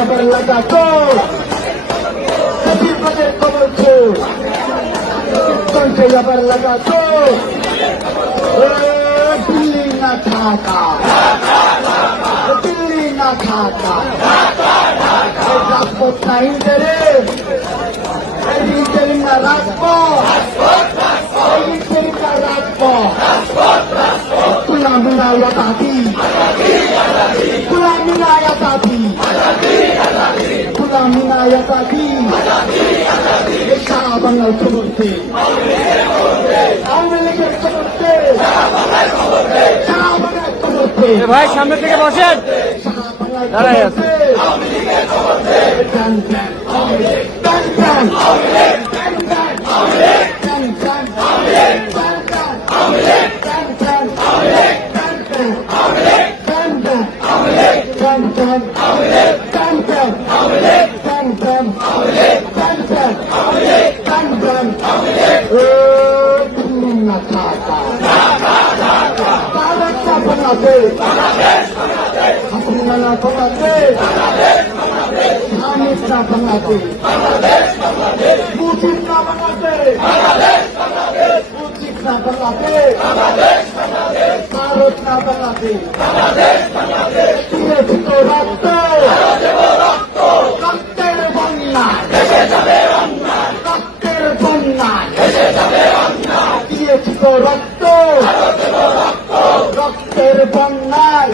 আবার লাগাতো বিপদের খবর কণ্ঠে আবার লাগাতো দিল্লি না ঢাকা দিল্লি না ঢাকা রাজপথ না ইন্টারে ইন্টারি না রাজপথ ইন্টারি না রাজপথ गुलामी आजादी गुलामी आजादी गुलामी आजादी সারা বাংলার খবরতে আওয়ামী লীগের খবরতে সারা বাংলার খবরতে ভাই সামনে থেকে বসেন দাঁড়ায় আছে রক্তের বন্যায়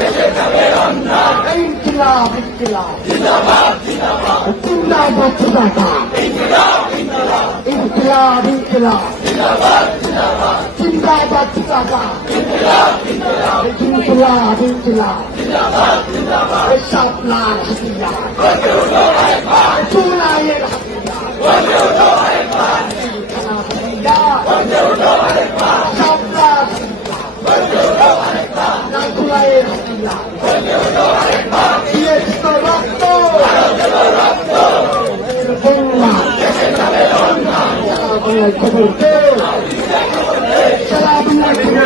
ইনকিলাব ইনকিলাব জিন্দাবাদ জিন্দাবাদ ইনকিলাব ইনকিলাব জিন্দাবাদ জিন্দাবাদ ইনকিলাব ইনকিলাব শাপলার হাতিয়ার চুনাইয়ের খবর